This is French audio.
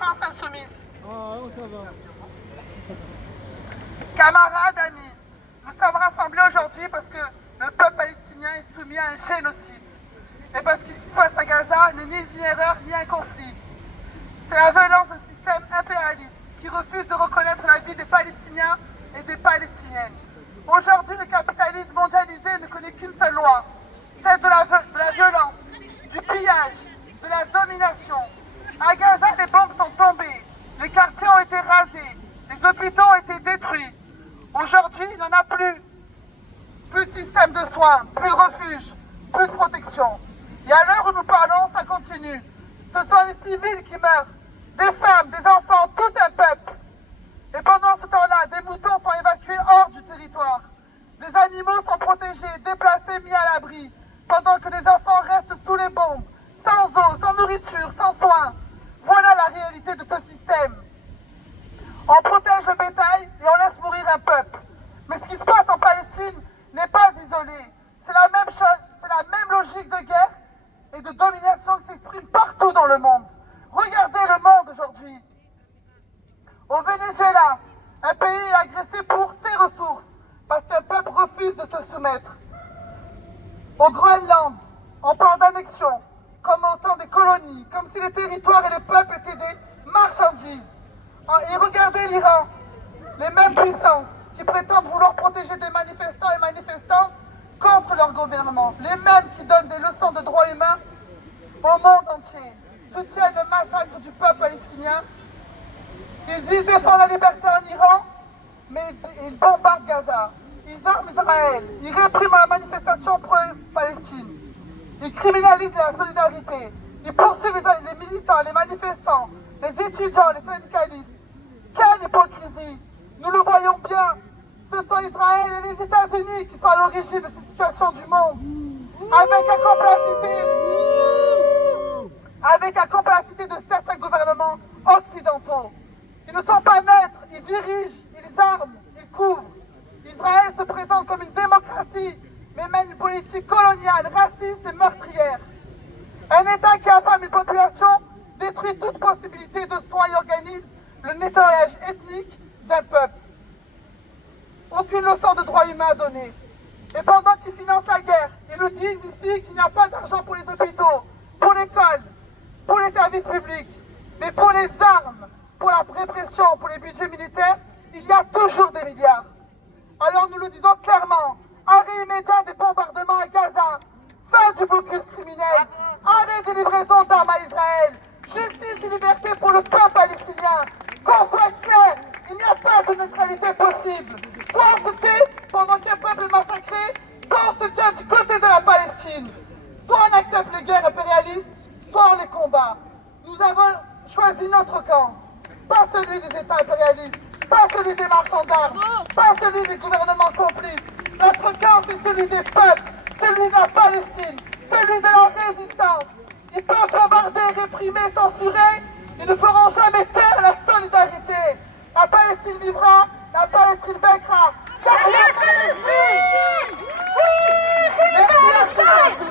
France insoumise. Camarades, amis, nous sommes rassemblés aujourd'hui parce que le peuple palestinien est soumis à un génocide. Et parce que ce qui se passe à Gaza n'est ni une erreur ni un conflit. C'est la violence d'un système impérialiste qui refuse de reconnaître la vie des Palestiniens et des Palestiniennes. Aujourd'hui, le capitalisme mondialisé ne connaît qu'une seule loi, celle de la violence, du pillage, de la domination. À Gaza, les bombes sont tombées, les quartiers ont été rasés, les hôpitaux ont été détruits. Aujourd'hui, il n'y en a plus. Plus de système de soins, plus de refuge, plus de protection. Et à l'heure où nous parlons, ça continue. Ce sont les civils qui meurent, des femmes, des enfants, tout un peuple. Et pendant ce temps-là, des moutons sont évacués hors du territoire. Des animaux sont protégés, déplacés, mis à l'abri, pendant que des enfants restent sous les bombes, sans eau, sans nourriture, sans soins. Voilà la réalité de ce système. On protège le bétail et on laisse mourir un peuple. Mais ce qui se passe en Palestine n'est pas isolé. C'est la même chose, c'est la même logique de guerre et de domination qui s'exprime partout dans le monde. Regardez le monde aujourd'hui. Au Venezuela, un pays est agressé pour ses ressources, parce qu'un peuple refuse de se soumettre. Au Groenland, on parle d'annexion, comme en temps des colonies, comme si les territoires et les peuples étaient des marchandises. Et regardez l'Iran, les mêmes puissances qui prétendent vouloir protéger des manifestants et manifestantes contre leur gouvernement, les mêmes qui donnent des leçons de droits humains au monde entier, soutiennent le massacre du peuple palestinien. Ils disent défendre la liberté en Iran, mais ils bombardent Gaza. Ils arment Israël, ils répriment la manifestation pro-Palestine. Ils criminalisent la solidarité. Ils poursuivent les militants, les manifestants, les étudiants, les syndicalistes. Quelle hypocrisie! Nous le voyons bien. Ce sont Israël et les États-Unis qui sont à l'origine de cette situation du monde. Avec la complicité de certains gouvernements occidentaux. Ils ne sont pas neutres, ils dirigent, ils arment, ils couvrent. Israël se présente comme une démocratie, mais mène une politique coloniale, raciste et meurtrière. Un État qui affame une population détruit toute possibilité de soins et organise le nettoyage ethnique d'un peuple. Aucune leçon de droit humain à donner. Et pendant qu'ils financent la guerre, ils nous disent ici qu'il n'y a pas d'argent pour les hôpitaux, pour l'école, pour les services publics, mais pour les armes, pour la répression, pour les budgets militaires, il y a toujours des milliards. Alors nous le disons clairement, arrêt immédiat des bombardements à Gaza, fin du blocus criminel, arrêt des livraisons d'armes à Israël, justice et liberté pour le peuple palestinien. Qu'on soit clair, il n'y a pas de neutralité possible. Soit on se tait pendant qu'un peuple est massacré, soit on se tient du côté de la Palestine. Soit on accepte les guerres impérialistes, soit on les combat. Nous avons choisi notre camp, pas celui des États impérialistes, pas celui des marchands d'armes, pas celui des gouvernements complices. Notre camp, c'est celui des peuples, celui de la Palestine, celui de la résistance. Ils peuvent bombarder, réprimer, censurer, ils ne feront jamais taire la solidarité. La Palestine vivra, la Palestine vaincra. La Palestine! Merci à tous.